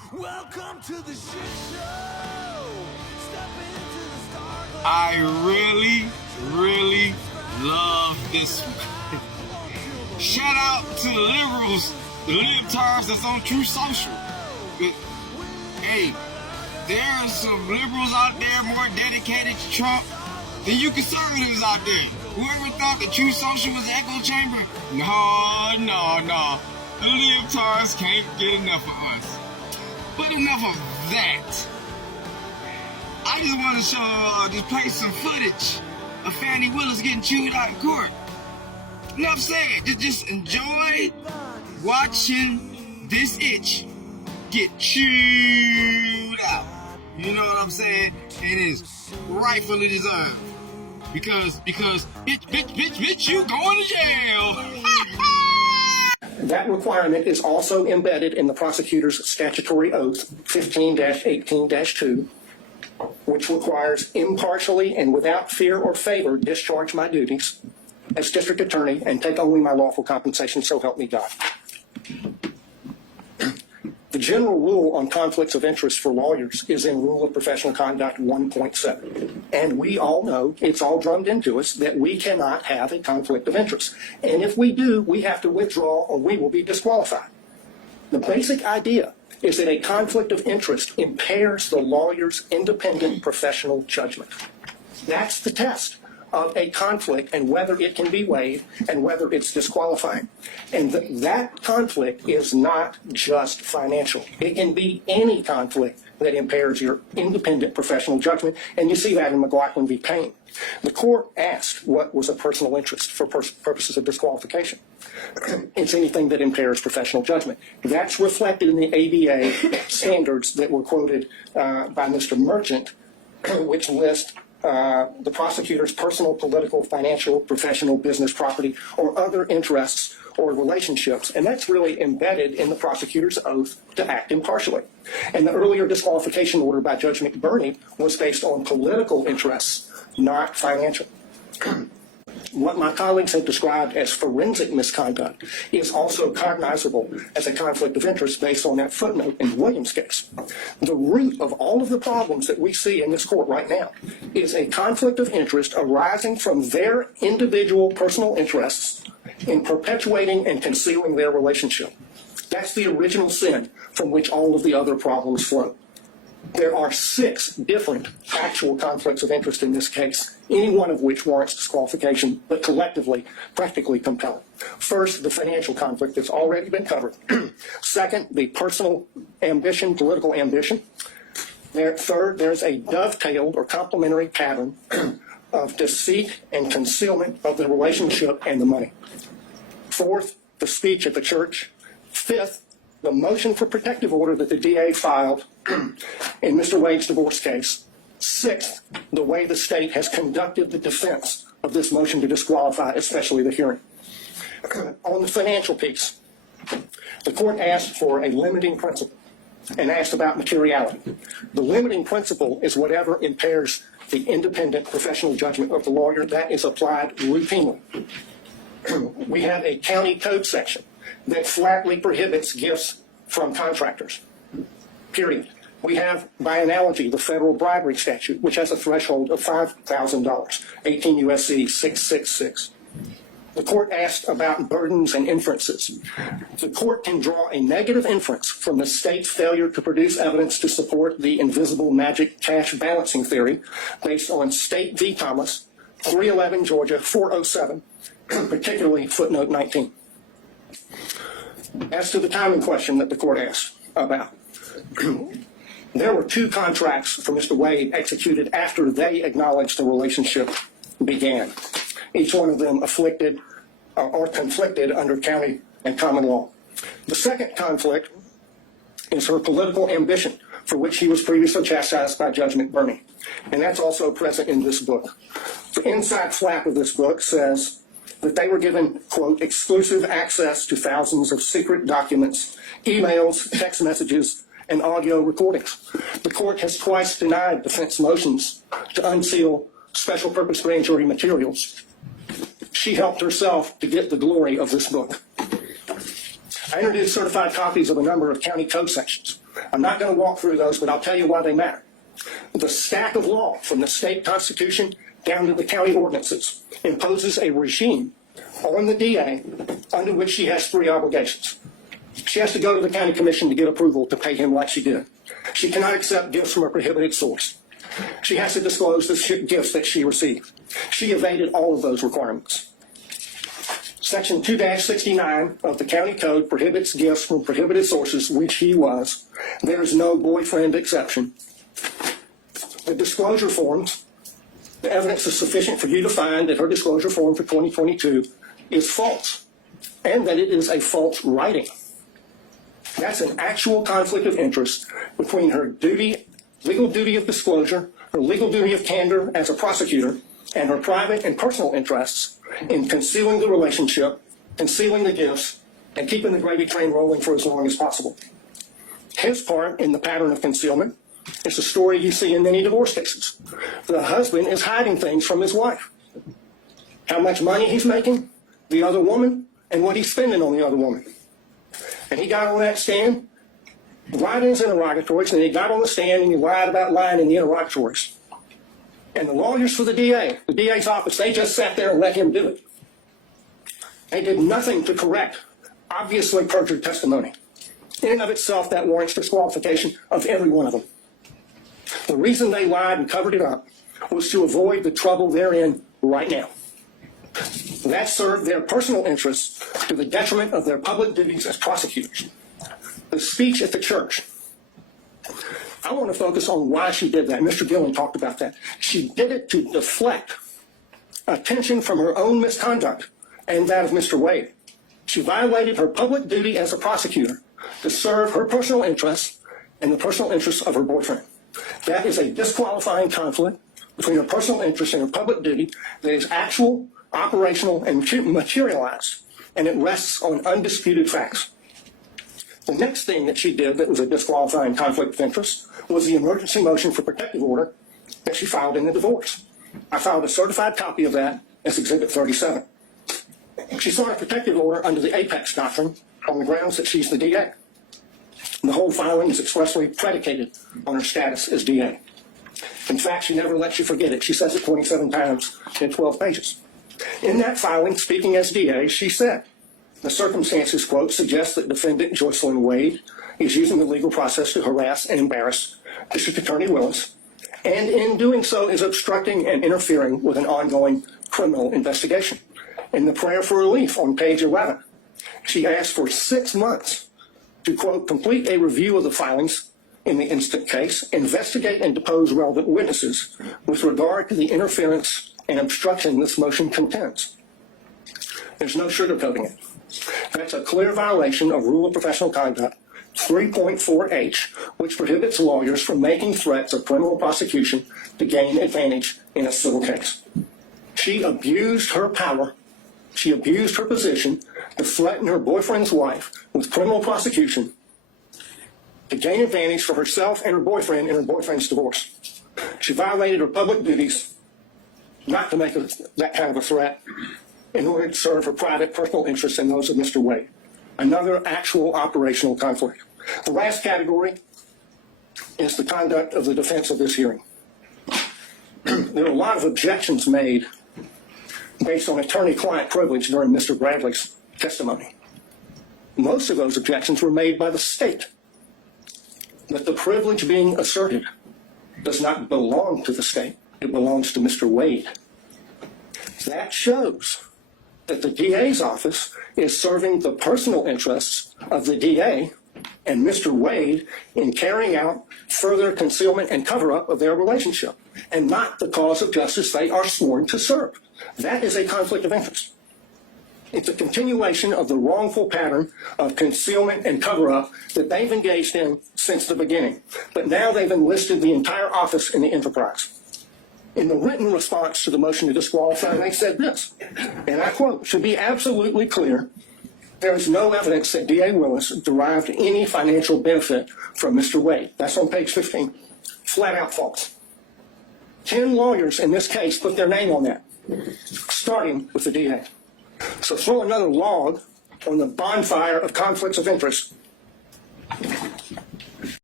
Welcome to the shit show. Step into the star. I really love this one. Shout out to the liberals, the libtards that's on True Social. Hey, there are some liberals out there more dedicated to Trump than you conservatives out there. Whoever thought that True Social was an echo chamber? No. The libtards can't get enough of us. But enough of that. I just want to just play some footage of Fanni Willis getting chewed out in court. Enough said. Just enjoy watching this itch get chewed out. You know what I'm saying? It is rightfully deserved. Because bitch, you going to jail. That requirement is also embedded in the prosecutor's statutory oath, 15-18-2, which requires impartially and without fear or favor discharge my duties as district attorney and take only my lawful compensation, so help me God. The general rule on conflicts of interest for lawyers is in Rule of Professional Conduct 1.7. And we all know, it's all drummed into us, that we cannot have a conflict of interest. And if we do, we have to withdraw or we will be disqualified. The basic idea is that a conflict of interest impairs the lawyer's independent professional judgment. That's the test of a conflict and whether it can be weighed and whether it's disqualifying. And that conflict is not just financial. It can be any conflict that impairs your independent professional judgment, and you see that in McLaughlin v. Payne. The court asked what was a personal interest for purposes of disqualification. It's anything that impairs professional judgment. That's reflected in the ABA standards that were quoted by Mr. Merchant, which list the prosecutor's personal, political, financial, professional, business, property, or other interests or relationships. And that's really embedded in the prosecutor's oath to act impartially. And the earlier disqualification order by Judge McBurney was based on political interests, not financial. What my colleagues have described as forensic misconduct is also cognizable as a conflict of interest based on that footnote in the Williams case. The root of all of the problems that we see in this court right now is a conflict of interest arising from their individual personal interests in perpetuating and concealing their relationship. That's the original sin from which all of the other problems flow. There are 6 different actual conflicts of interest in this case, any one of which warrants disqualification, but collectively, practically compelling. First, the financial conflict that's already been covered. Second, the personal ambition, political ambition. Third, there's a dovetailed or complementary pattern of deceit and concealment of the relationship and the money. Fourth, the speech at the church. Fifth, the motion for protective order that the DA filed in Mr. Wade's divorce case. Sixth, the way the state has conducted the defense of this motion to disqualify, especially the hearing. On the financial piece, the court asked for a limiting principle and asked about materiality. The limiting principle is whatever impairs the independent professional judgment of the lawyer. That is applied routinely. We have a county code section that flatly prohibits gifts from contractors, period. We have, by analogy, the federal bribery statute, which has a threshold of $5,000, 18 U.S.C. 666. The court asked about burdens and inferences. The court can draw a negative inference from the state's failure to produce evidence to support the invisible magic cash balancing theory based on State v. Thomas, 311 Georgia, 407, particularly footnote 19. As to the timing question that the court asked about, there were 2 contracts for Mr. Wade executed after they acknowledged the relationship began. Each one of them afflicted or conflicted under county and common law. The second conflict is her political ambition, for which he was previously chastised by Judge McBurney. And that's also present in this book. The inside flap of this book says that they were given, quote, exclusive access to thousands of secret documents, emails, text messages, and audio recordings. The court has twice denied defense motions to unseal special purpose grand jury materials. She helped herself to get the glory of this book. I introduced certified copies of a number of county code sections. I'm not going to walk through those, but I'll tell you why they matter. The stack of law from the state constitution down to the county ordinances imposes a regime on the DA under which she has three obligations. She has to go to the county commission to get approval to pay him like she did. She cannot accept gifts from a prohibited source. She has to disclose the gifts that she received. She evaded all of those requirements. Section 2-69 of the county code prohibits gifts from prohibited sources, which he was. There is no boyfriend exception. The disclosure forms, the evidence is sufficient for you to find that her disclosure form for 2022 is false and that it is a false writing. That's an actual conflict of interest between her duty, legal duty of disclosure, her legal duty of candor as a prosecutor, and her private and personal interests in concealing the relationship, concealing the gifts, and keeping the gravy train rolling for as long as possible. His part in the pattern of concealment is the story you see in many divorce cases. The husband is hiding things from his wife. How much money he's making, the other woman, and what he's spending on the other woman. And he got on that stand, lied in his interrogatories, and he got on the stand and he lied about lying in the interrogatories. And the lawyers for the DA's office, they just sat there and let him do it. They did nothing to correct obviously perjured testimony. In and of itself, that warrants disqualification of every one of them. The reason they lied and covered it up was to avoid the trouble they're in right now. That served their personal interests to the detriment of their public duties as prosecutors. The speech at the church. I want to focus on why she did that. Mr. Gillen talked about that. She did it to deflect attention from her own misconduct and that of Mr. Wade. She violated her public duty as a prosecutor to serve her personal interests and the personal interests of her boyfriend. That is a disqualifying conflict between her personal interest and her public duty that is actual, operational, and materialized, and it rests on undisputed facts. The next thing that she did that was a disqualifying conflict of interest was the emergency motion for protective order that she filed in the divorce. I filed a certified copy of that as Exhibit 37. She sought a protective order under the Apex Doctrine on the grounds that she's the DA. The whole filing is expressly predicated on her status as DA. In fact, she never lets you forget it. She says it 27 times in 12 pages. In that filing, speaking as DA, she said, the circumstances, quote, suggest that defendant Joycelyn Wade is using the legal process to harass and embarrass District Attorney Willis, and in doing so is obstructing and interfering with an ongoing criminal investigation. In the prayer for relief on page 11, she asked for 6 months to, quote, complete a review of the filings in the instant case, investigate and depose relevant witnesses with regard to the interference and obstruction this motion contends. There's no sugarcoating it. That's a clear violation of Rule of Professional Conduct 3.4H, which prohibits lawyers from making threats of criminal prosecution to gain advantage in a civil case. She abused her power. She abused her position to threaten her boyfriend's wife with criminal prosecution to gain advantage for herself and her boyfriend in her boyfriend's divorce. She violated her public duties not to make that kind of a threat in order to serve her private personal interests and those of Mr. Wade. Another actual operational conflict. The last category is the conduct of the defense of this hearing. There are a lot of objections made based on attorney-client privilege during Mr. Bradley's testimony. Most of those objections were made by the state. But the privilege being asserted does not belong to the state. It belongs to Mr. Wade. That shows that the DA's office is serving the personal interests of the DA and Mr. Wade in carrying out further concealment and cover-up of their relationship, and not the cause of justice they are sworn to serve. That is a conflict of interest. It's a continuation of the wrongful pattern of concealment and cover-up that they've engaged in since the beginning. But now they've enlisted the entire office in the enterprise. In the written response to the motion to disqualify, they said this, and I quote, "To be absolutely clear, there is no evidence that D.A. Willis derived any financial benefit from Mr. Wade." That's on page 15. Flat out false. 10 lawyers in this case put their name on that, starting with the DA. So throw another log on the bonfire of conflicts of interest,